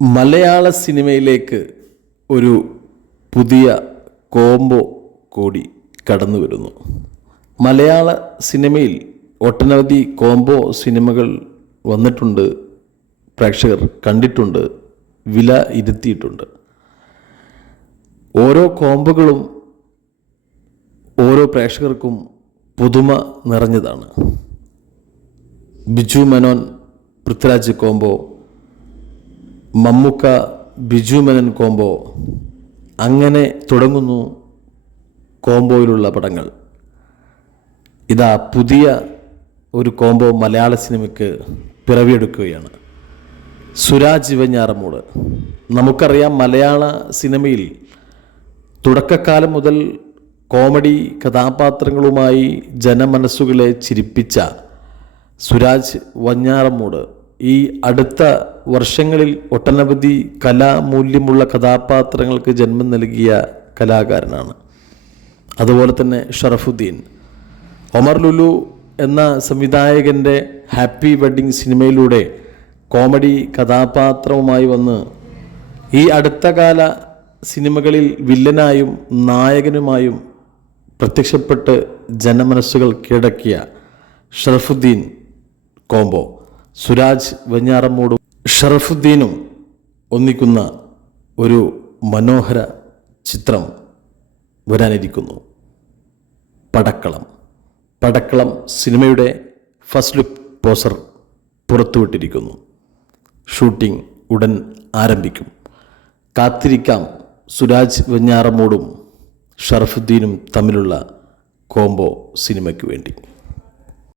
മലയാള സിനിമയിലേക്ക് ഒരു പുതിയ കോംബോ കൂടി കടന്നു വരുന്നു. മലയാള സിനിമയിൽ ഒട്ടനവധി കോംബോ സിനിമകൾ വന്നിട്ടുണ്ട്, പ്രേക്ഷകർ കണ്ടിട്ടുണ്ട്, വില ഇരുത്തിയിട്ടുണ്ട്. ഓരോ കോംബോകളും ഓരോ പ്രേക്ഷകർക്കും പുതുമ നിറഞ്ഞതാണ്. ബിജു മേനോൻ പൃഥ്വിരാജ് കോംബോ, മമ്മൂക്ക ബിജു മേനോൻ കോംബോ, അങ്ങനെ തുടങ്ങുന്നു കോംബോയിലുള്ള പടങ്ങൾ. ഇതാ പുതിയ ഒരു കോംബോ മലയാള സിനിമയ്ക്ക് പിറവിയെടുക്കുകയാണ്. സുരാജ് വെഞ്ഞാറമൂട്. നമുക്കറിയാം, മലയാള സിനിമയിൽ തുടക്കക്കാലം മുതൽ കോമഡി കഥാപാത്രങ്ങളുമായി ജനമനസ്സുകളെ ചിരിപ്പിച്ച സുരാജ് വെഞ്ഞാറമൂട് ഈ അടുത്ത വർഷങ്ങളിൽ ഒട്ടനവധി കലാമൂല്യമുള്ള കഥാപാത്രങ്ങൾക്ക് ജന്മം നൽകിയ കലാകാരനാണ്. അതുപോലെ തന്നെ ഷറഫുദ്ദീൻ, ഒമർ ലുലു എന്ന സംവിധായകൻ്റെ ഹാപ്പി വെഡ്ഡിംഗ് സിനിമയിലൂടെ കോമഡി കഥാപാത്രവുമായി വന്ന് ഈ അടുത്ത കാല സിനിമകളിൽ വില്ലനായും നായകനുമായും പ്രത്യക്ഷപ്പെട്ട് ജനമനസ്സുകൾ കീഴടക്കിയ ഷറഫുദ്ദീൻ കോംബോ, സുരാജ് വെഞ്ഞാറമൂടും ഷറഫുദ്ദീനും ഒന്നിക്കുന്ന ഒരു മനോഹര ചിത്രം വരാനിരിക്കുന്നു. പടക്കളം സിനിമയുടെ ഫസ്റ്റ് ലുക്ക് പോസ്റ്റർ പുറത്തുവിട്ടിരിക്കുന്നു. ഷൂട്ടിംഗ് ഉടൻ ആരംഭിക്കും. കാത്തിരിക്കാം സുരാജ് വെഞ്ഞാറമൂടും ഷറഫുദ്ദീനും തമ്മിലുള്ള കോംബോ സിനിമയ്ക്ക് വേണ്ടി.